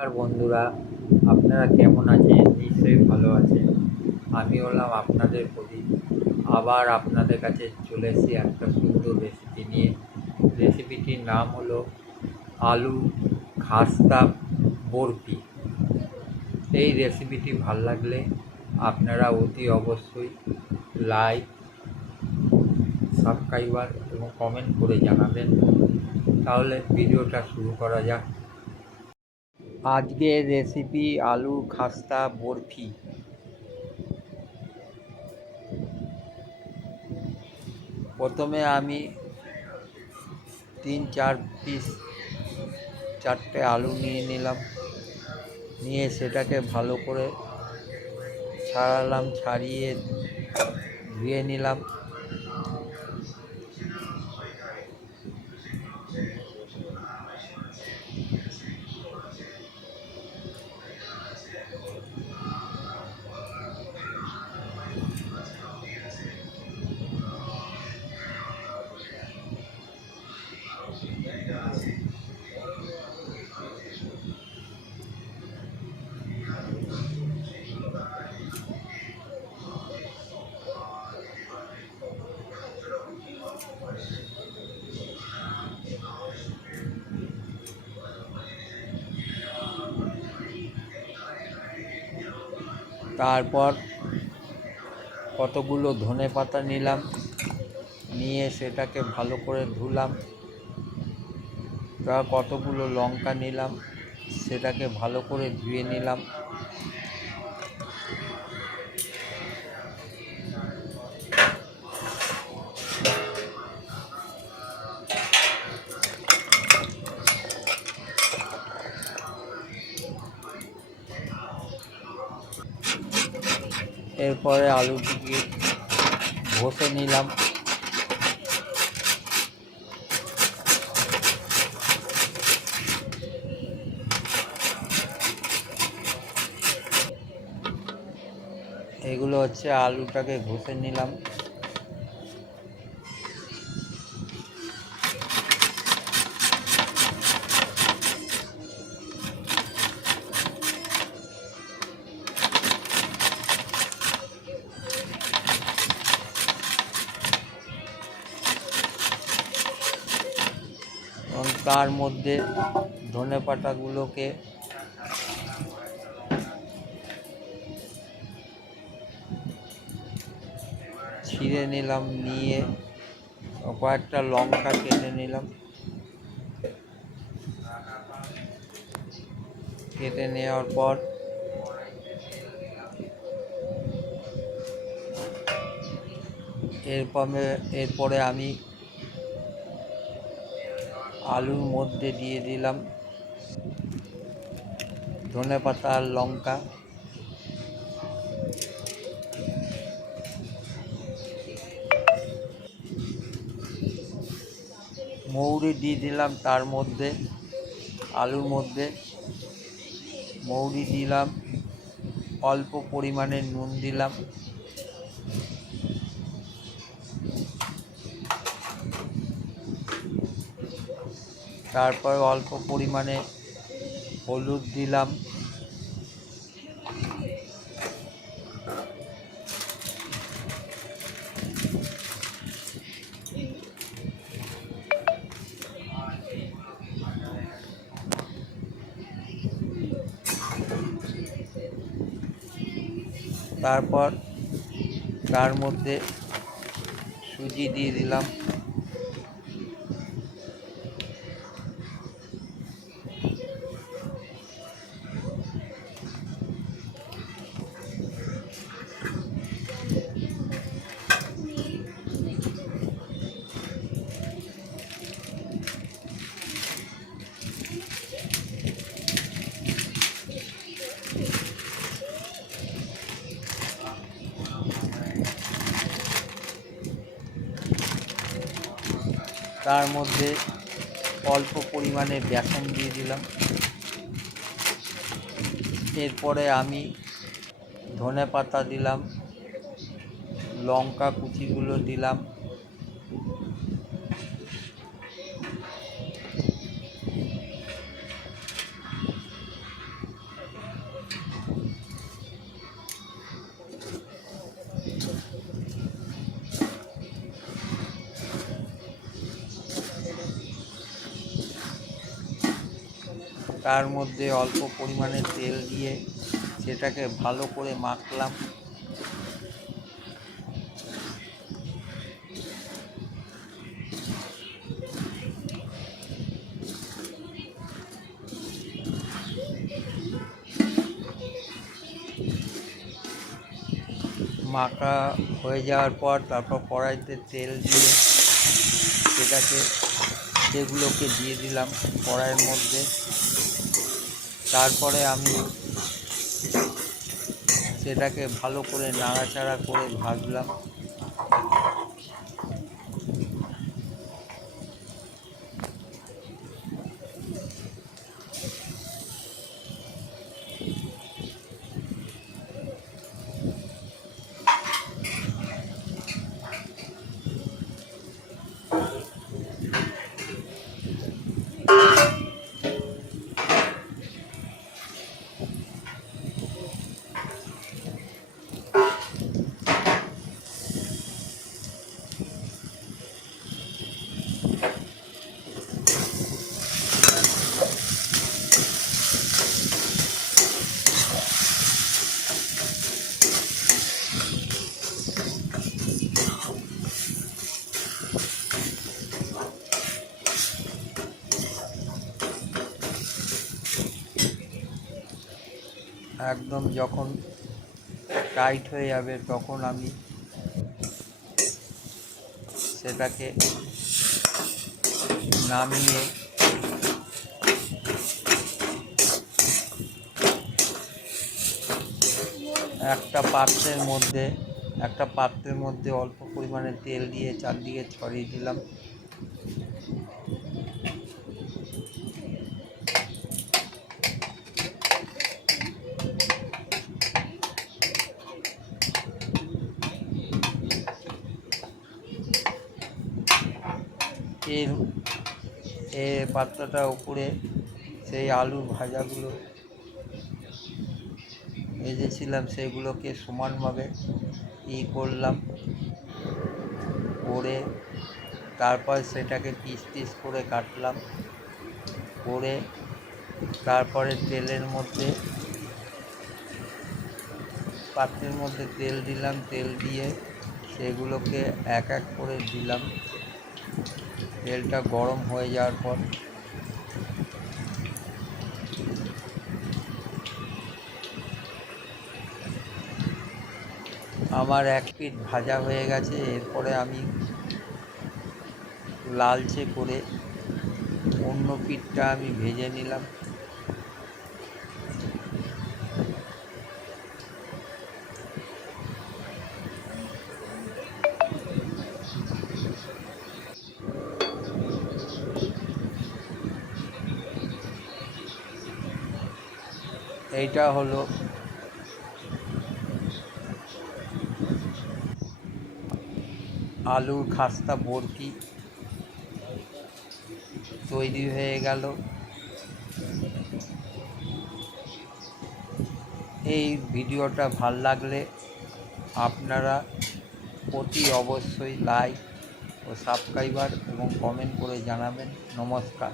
আর বন্ধুরা, আপনারা কেমন আছেন? নিশ্চয়ই ভালো আছেন। আমি হলাম আপনাদের প্রদীপ। আবার আপনাদের কাছে চলে এসেছি একটা সুন্দর রেসিপি নিয়ে। রেসিপিটির নাম হলো আলু খাস্তা বরফি। এই রেসিপিটি ভালো লাগলে আপনারা অতি অবশ্যই লাইক, সাবস্ক্রাইবার এবং কমেন্ট করে জানাবেন। তাহলে ভিডিওটা শুরু করা যাক। আজকের রেসিপি আলু খাস্তা বরফি। প্রথমে আমি 3-4 পিস 4টে আলু নিয়ে নিলাম। নিয়ে সেটাকে ভালো করে ছাড়ালাম, ছাড়িয়ে ধুয়ে নিলাম। তারপর কতগুলো ধনেপাতা নিলাম, নিয়ে সেটাকে ভালো করে ধুলাম। তারপর কতগুলো লঙ্কা নিলাম, সেটাকে ভালো করে ধুয়ে নিলাম। এরপরে আলুটিকে ঘষে নিলাম। এগুলো হচ্ছে আলুটাকে ঘষে নিলাম। এবং তার মধ্যে ধনেপাতাগুলোকে ছিঁড়ে নিলাম, নিয়ে কয়েকটা লঙ্কা কেটে নিলাম। কেটে নেওয়ার পর এরপরে আমি আলুর মধ্যে দিয়ে দিলাম ধনেপাতা আর লঙ্কা। মৌরি দিয়ে দিলাম তার মধ্যে, আলুর মধ্যে মৌরি দিলাম। অল্প পরিমাণে নুন দিলাম। তারপর অল্প পরিমাণে হলুদ দিলাম। তারপর তার মধ্যে সুজি দিয়ে দিলাম। তার মধ্যে অল্প পরিমাণে বেসন দিয়ে দিলাম। এরপরে আমি ধনেপাতা দিলাম, লঙ্কা কুচিগুলো দিলাম। তার মধ্যে অল্প পরিমাণে তেল দিয়ে সেটাকে ভালো করে মাখলাম। মাখা হয়ে যাওয়ার পর তারপর কড়াইতে তেল দিয়ে সেগুলোকে দিয়ে দিলাম কড়াইয়ের মধ্যে। তারপরে আমি সেটাকে ভালো করে নাড়াচাড়া করে ভাজলাম। একদম যখন টাইট হয়ে যাবে তখন আমি সেটাকে নামিয়ে একটা পাত্রের মধ্যে অল্প পরিমাণে তেল দিয়ে চারদিকে ছড়িয়ে দিলাম। এর পাত্রটার উপরে সেই আলুর ভাজাগুলো ভেজেছিলাম সেগুলোকে সমানভাবে করলাম, করে তারপর সেটাকে পিস পিস করে কাটলাম, করে তারপরে পাত্রের মধ্যে তেল দিলাম, তেল দিয়ে সেগুলোকে এক এক করে দিলাম। তেলটা গরম হয়ে যাওয়ার পর আমার এক পিঠ ভাজা হয়ে গেছে। এরপরে আমি লালচে করে অন্য পিঠটা আমি ভেজে নিলাম। এইটা হলো আলুর খাস্তা বরফি তৈরি হয়ে গেল। এই ভিডিওটা ভাল লাগলে আপনারা অতি অবশ্যই লাইক ও সাবস্ক্রাইবার এবং কমেন্ট করে জানাবেন। নমস্কার।